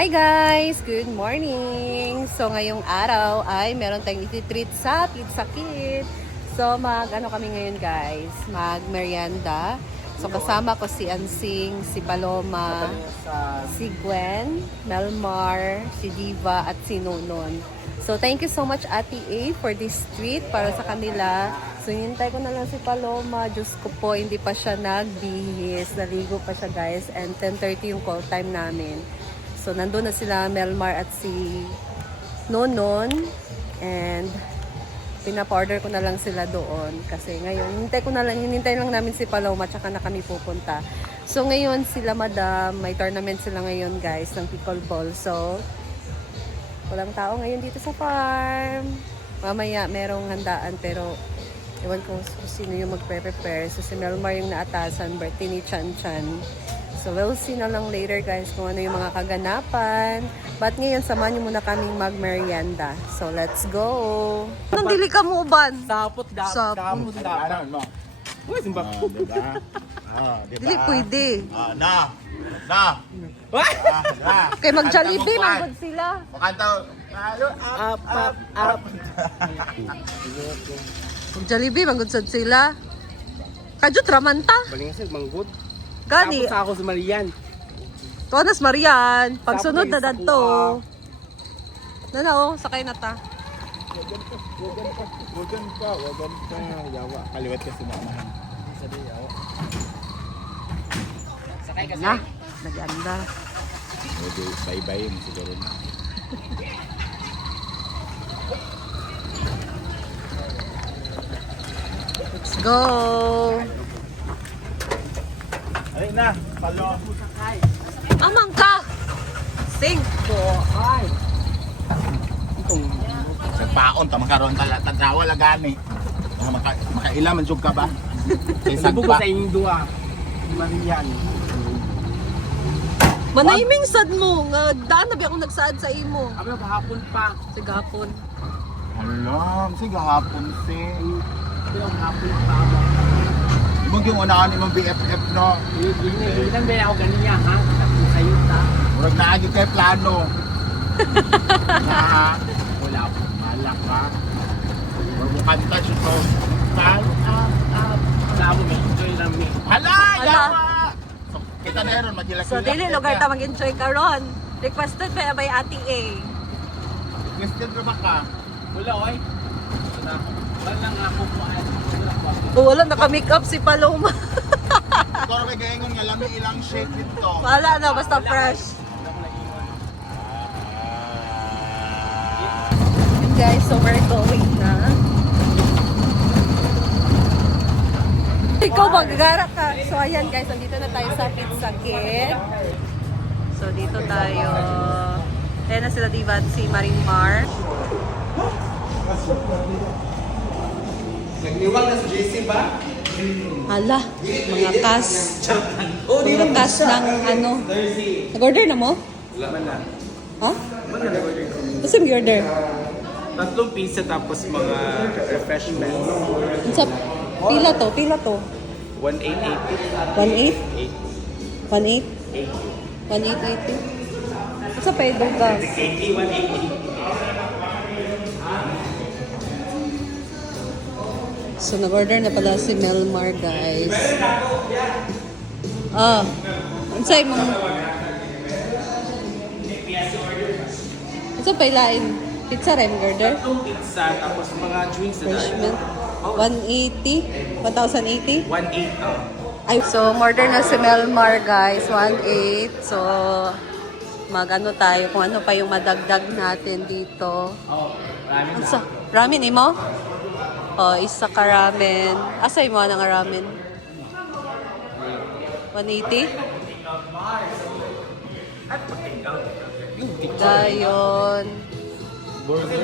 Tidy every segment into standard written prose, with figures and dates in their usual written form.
Hi guys! Good morning! So ngayong araw ay meron tayong iti-treat sa Pizza Kit. So kami ngayon guys, mag-merienda. So kasama ko si Ansing, si Paloma, si Gwen, Melmar, si Diva at si Nonon. So thank you so much Ate A for this treat para sa kanila. So hinintay ko na lang si Paloma. Diyos ko po, hindi pa siya nagbihis. Naligo pa siya guys. And 10:30 yung call time namin. So, nandun na sila Melmar at si Nonon. And, pinapa-order ko na lang sila doon. Kasi ngayon, hinintay lang namin si Paloma tsaka na kami pupunta. So, ngayon sila Madam, may tournament sila ngayon guys ng pickleball. So, walang tao ngayon dito sa farm. Mamaya, merong handaan pero ewan ko sino yung magpre-prepare. So, si Melmar yung naatasan, birthday ni Chan Chan. So, we'll see na lang later guys kung ano yung mga kaganapan. But ngayon, samahan nyo muna kaming mag-merienda. So, let's go! Anong dili ka mo uban? Sapot dapat. Sapot. Ano mo? Uy, simba. Diba? Diba? Dili pwede. Na! Kay mag-Jollibee, manggod sila. Makanta. Up. Mag-Jollibee, manggod sad sila. Kadyo, tramanta. Balingan sila, manggod. Gani. Tapos ako sa Marian. Tuanas Marian. Pagsunod na Tapos danto. Oh, sakay na ta. Wagan pa. Yawa. Kaliwat ka sumamahan. Sakay kasi. Na, naganda. Medyo bye-bye mo siguro na. Let's go. Ay na. Palo. Amang ka. Sing. Ay. Itong. Sa paon. Tamakaroon tatrawa lagani. Makaila man jug ka ba? Sabi ko sa inyong dua. Marian. Manahiming sad mo. Nga daan na ba akong nagsaad sa imo? Kami hapon pa. Sa gapon. Alam. Sige hapon si. Pero hapon pa. Ibang yung unahan imong BFF no. Ilan ba ako ganiya ha? Tapos sa'yo ta. Murag naagi kay plano. Na. Wala po. Malak ka. Murag mo kanta siya to. Tal up. Wala mo, may enjoy lang me. Hala! Hala. Yawa! So, kita na yun, magilak-ilak. So, dili lugar ta mag-enjoy karon. Requested pa by Ate A. Question ba ka? Wala, oy. Wala lang ako po. Wala naka-make up si Paloma. Pero may gaingon nga lami ilang shake dito. Wala na, basta fresh. Yun guys, so we're going na. Ikaw magagara ka. So ayan guys, nandito na tayo sa Pizza Kit. So dito tayo. Ayan na sila Diva at si Marimar. Nagniwag na si JC ba? Hala, mga kas. Mga kas ng ano. Nag-order na mo? Wala man na. Ha? Gusto mo order? Tatlong pizza tapos mga refreshments. Sa pila to? Pila to? 1,880. 1.8? 1.8? 1.880? Sa pedo gas? 180. So, nag-order na pala si Melmar, guys. Ano sa'yo mo? Ano pa ilain? Pizza rin, order? Tatlong pizza tapos mga drinks na Refreshment. 180? 1,080? 1,800. Ay, so, order na si Melmar, guys. 1.8. So, mag-ano tayo, kung ano pa yung madagdag natin dito. Oh, marami Ano na. sa? Ramen, imo? Oh, isa ka ramen. Asay mo ng ramen? 180? Dayon. Burger.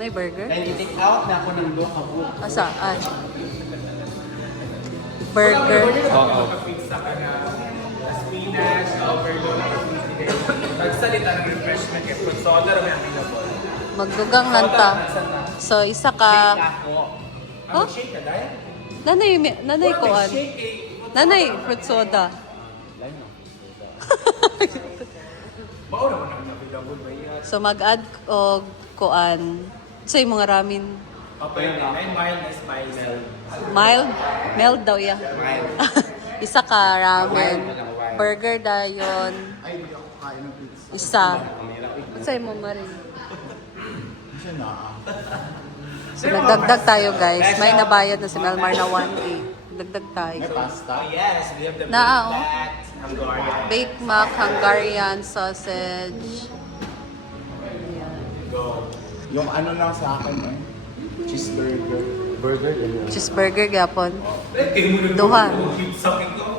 May burger? And i-take out na ako ng doon kabuk. Asaan? Burger. Oo. Pizza ka na. Spinach, overload. Nagsalita ng refreshment kaya fruit soda na may available. Magdugang lang ta. So, isa ka... Huh? Huh? Shake ka dahil? Nanay ko an. Shake eh. Nanay, fruit soda. Maura mo na available ba yan? So mag-add og kuan sa mga ramen. Okay, may mild na smile. Mild daw ya. Isa ka ramen. Burger dayon. Ay, hindi ako kain ng pizza. Isa. Unsay mo marin? Kasi na. So nagdagdag tayo guys. May nabayad na si Melmar na 1K. Dagdag tayo. May pasta. Oh yes, we have the Naa, oh. flat Hungarian. Baked mac, Hungarian sausage. Ayan. Yung ano lang sa akin eh. Cheeseburger. Burger din. Cheeseburger gapon. Kayo mo na Duha. pizza ko.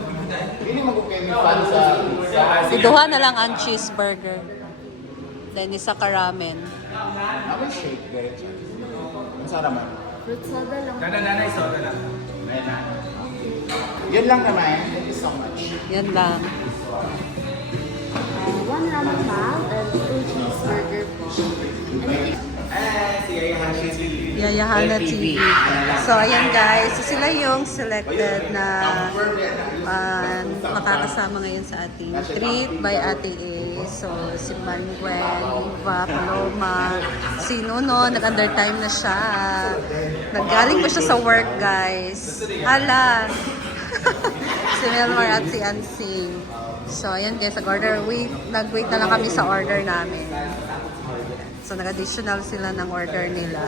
Hindi mo ko kayo fan sa pizza. Iduha na lang ang cheeseburger. Then isa ka ramen. Ano shake guys? Masarap man. Nanay, soda lang. Ayun na. Yun lang naman. Thank you so much. Yan lang. One ramen bowl and 2 cheeseburger po. Si Ayahan TV. Yayahana TV. So, ayan guys. So, sila yung selected na makakasama ngayon sa ating treat by Ate A. So, si Manuel, Eva, Paloma, si Nuno, nag-undertime na siya. Naggaling pa siya sa work, guys. Hala! Si Melmar at si Ansing. So, ayan guys, nag-wait na lang kami sa order namin. So, nag-additional sila ng order nila.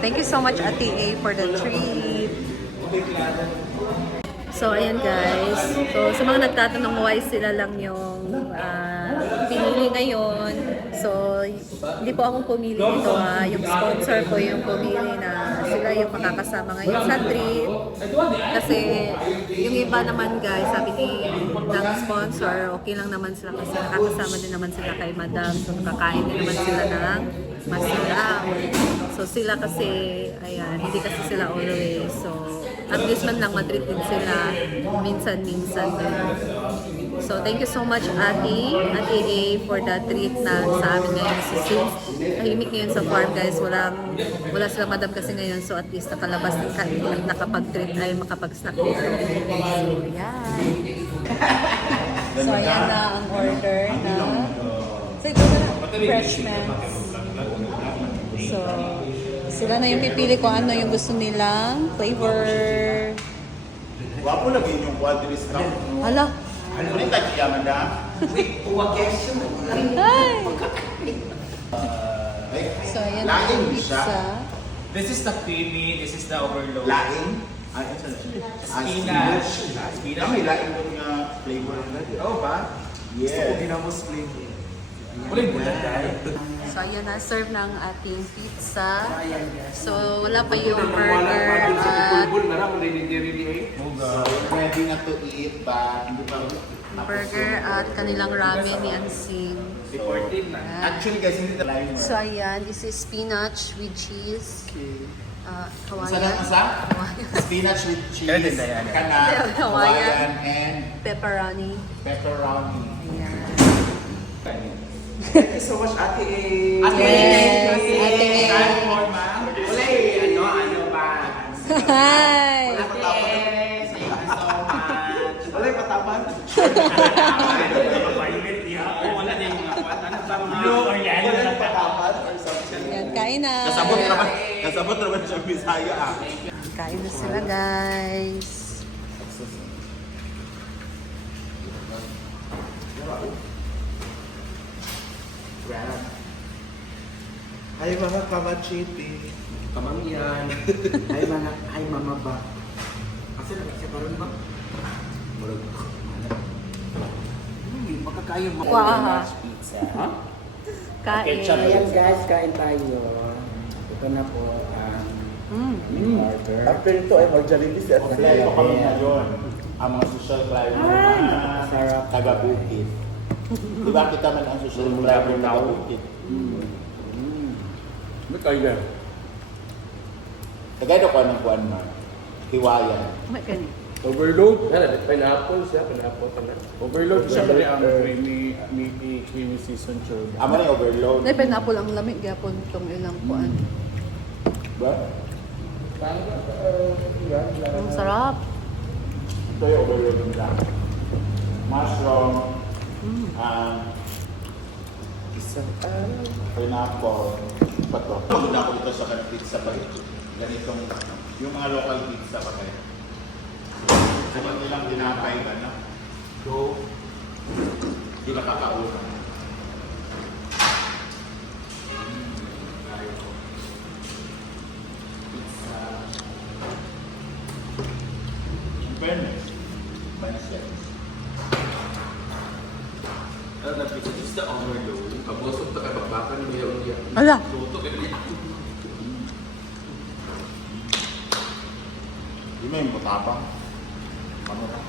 Thank you so much, Ate A, for the treat. So, ayan guys. So, sa mga nagtatanong why sila lang yung pinili ngayon. So, hindi po akong pumili dito ha. Yung sponsor ko yung pumili na sila yung makakasama ngayon sa treat. Kasi yung iba naman guys, sabi ng sponsor, okay lang naman sila kasi nakakasama din naman sila kay Madam. So, nakakain din naman sila ng masarap. So, sila kasi, ayan, hindi kasi sila always. So, at least man lang matreat din sila minsan-minsan din. So, thank you so much, Ate A, for the treat na sa amin ngayon. So, since tahimik ngayon sa farm, guys, wala silang madam kasi ngayon. So, at least nakalabas din kami at nakapag-treat ay makapag-snack dito. So, yan. So, ayan na ang order na. So, ito na, fresh mans. So, sila na yung pipili kung ano yung gusto nilang flavor. Wapo lagi yung quadris ka. Hala. Ano rin tayo kaya, madam? Ay. So, ayan na Laing yung siya. pizza. This is the creamy, this is the overload. Laing? Ay, ano siya? Spinach. Spinach. May laing doon nga flavor na din. Oh ba? Yeah. ginamos flavor. Wala yung bulan dahil. So, ayan na, serve ng ating pizza. So, wala pa yung burger at Ready na to eat, but hindi pa. burger at kanilang ramen ni Ansing. Reported na. Ayan. Actually guys, hindi talaga. So, ayan, this is spinach with cheese. Isa lang Hawaiian. isa? Spinach with cheese. Kaya din tayo, ano? Kana, Hawaiian. Hawaiian, and Pepperoni. pepperoni. Ayan. Thank you so much, Ate A. Yes, Ate A. Time for ma'am. Wala ano ba? Hi! Yes, thank you so much. Wala yung patapan. Wala din yung ano ba mga... Wala yung patapan or something. Ayan, kain na. Kasabot naman siya Bisaya ah. Kain na sila, guys. Hay mga kamachiti. Kamangyan. Hay mama ba? Kasi nagkakaroon ba? Makakain mo. Wow. Pizza. Kain. Ayan guys, kain tayo. Ito na po ang order. After ito ay mag-Jollibee set. Ito kami na yun. Ang mga social climber na sarap. taga-Bukid. Diba kita man ang social climber na taga-Bukid? Ba't kayo? Tagay ko ng kuwan mo. Hiwayan. May ganun. Overload. Pineapple siya, pineapple pala. Overload siya bali ang creamy season churro. Amo na yung overload. May pineapple ang lamig gapon itong ilang kuan. Ba? Ang sarap. Ito yung overload nila. Mushroom. Isang araw. Pineapple. Bato. Pagod ako dito sa pizza pa rin. Ganitong, yung mga local pizza pa kayo. Sabi nilang tinapay ka na. So, hindi nakakauna. Pizza. In fairness, mindset. Ano na pizza? This is the overload. Kabosok to kay pagpapa ni Mayor Ulia. Ala! Luto ka na. Hindi mo yung matapang. Ano na?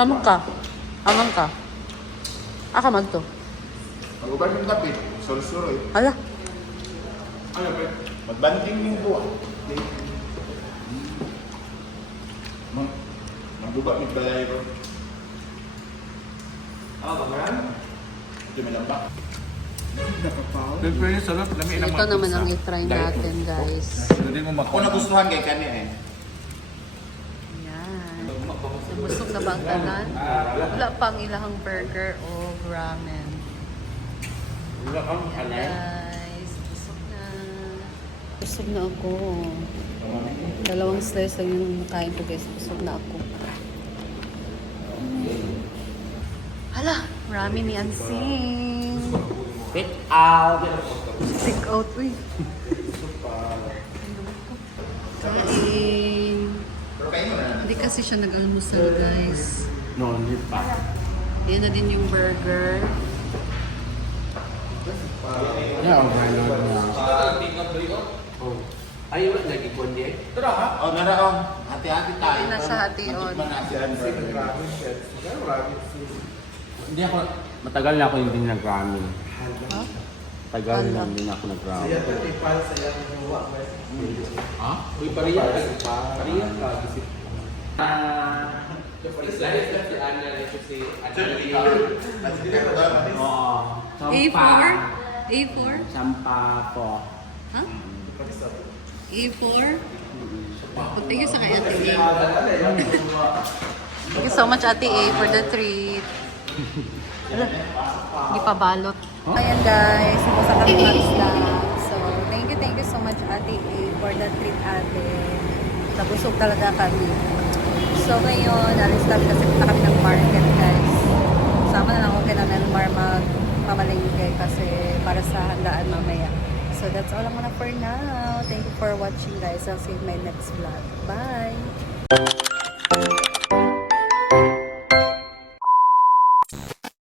Amang ka. Amang ka. Aka magto. Mag-uban yung tapit. Surusuroy. Ala! Ano ba? Magbanding yung buwan. Magbuba yung balay ko. Ah, bagaran? Ito may lambak. Pero yung sarap, lami ng Ito naman ang i-try natin, guys. Hindi mo Ako nagustuhan kay kanya eh. Yan. Nabusog na ba ang tanan? Wala pang ilahang burger o ramen. Wala kang Yan, guys. Busog na. Busog na ako. Dalawang slice lang yung nakain ko, guys. Busog na ako. Hala! Ramen ni Ansing. Pick out. Take out, uy. Kain. Pero kayo na. Hindi kasi siya nag-almusal, guys. No, hindi pa. Yan na din yung burger. Yeah, okay na. Ayaw na lagi ko hindi. Tara ha? O, naraong. Hati-hati tayo. Ay, nasa hati-on. Matikman natin. Hindi ako, matagal na ako hindi nag-ramen. Ha? Tagal na hindi na ako nag-ramen. Ha? Uy, pariya ka. Pariya ka. Slice na si Ana ito si Oo. A4? A4? Sampa po. Ha? A4? Thank you sa kay Ate A. Thank you so much, Ate A, for the treat. Hindi pa balot. Ayan guys, sa kami mag-snack. So, thank you so much, Ate A, for the treat, Ate. Nabusog talaga kami. So, ngayon, alis kami kasi punta kami ng market, guys. Sama na lang ako kay Nanay Mar mamalingke kasi para sa handaan mamaya. So, that's all muna for now. Thank you for watching, guys. I'll see you in my next vlog. Bye!